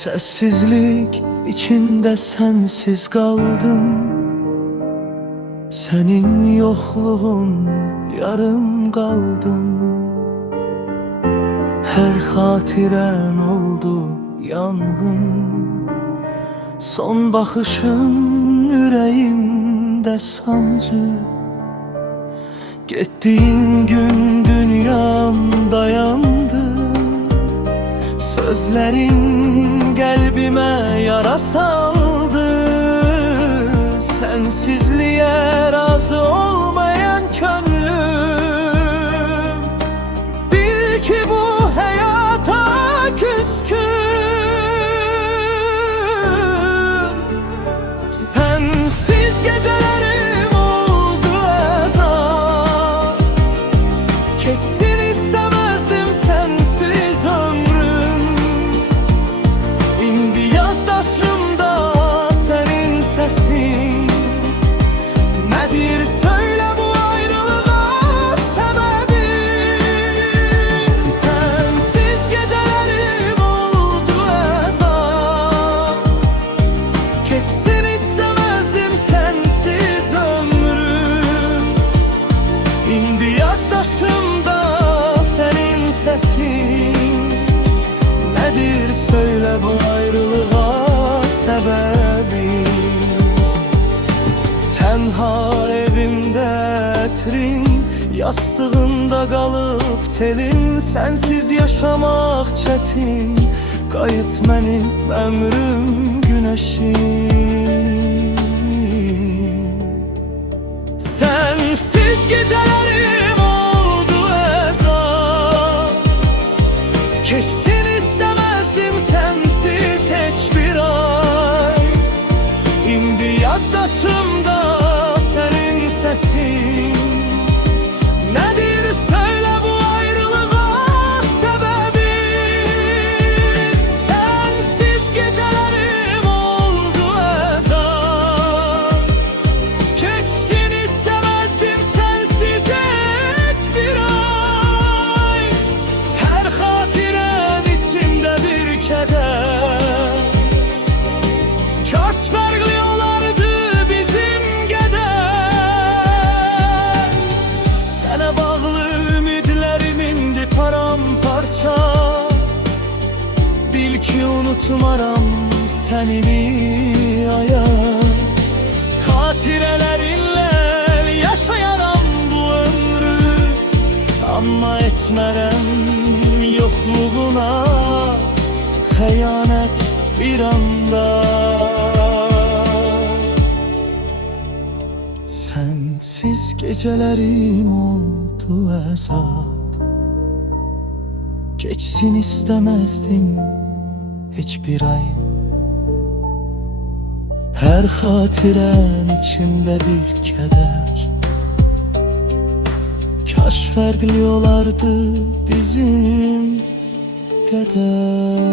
Sessizlik içinde sensiz kaldım. Senin yokluğun yarım kaldım. Her hatiren oldu yangın. Son bakışın yüreğimde sancı. Gittiğin gün dünyam dayandı. Sözlerin kalbime yara saldı. Sensizliğe razı olmayan gönlüm, bil ki bu hayata küskün. Sensiz gecelerim oldu azap. Geçsin istemezdim sensiz ömrüm. İndi yaddaşımda senin sesin. Nedir söyle bu ayrılığa sebebin? Sensiz gecelerim oldu azap. Geçsin istemezdim sensiz ömrüm. İndi yaddaşımda senin sesin. Nedir söyle bu ayrılığa sebebin? Tenha evimde etrin, yastığında kalıp telin. Sensiz yaşamak çetin, kayıt benim ömrüm güneşim. Sensiz gecelerim oldu azap. Geçsin istemezdim sensiz hiçbir ay. İndi yaddaşımda senin sesin. Nedir söyle bu ayrılığa sebebin? Sensiz gecelerim oldu azap. Geçsin istemezdim sensiz hiçbir ay. Her hatiren içimde bir keder. Kaş farklı olardı bizim kader. Sana bağlı ümitlerimin di paramparça. Bil ki unutmaram seni bir aya. Hatirelerinle yaşayaram bu ömrü. Ama etmerem yokluğuna hıyanet bir anda. Sensiz gecelerim oldu azap. Geçsin istemezdim hiçbir ay. Her hatiren içimde bir keder. Kaş farklı olardı bizim kader.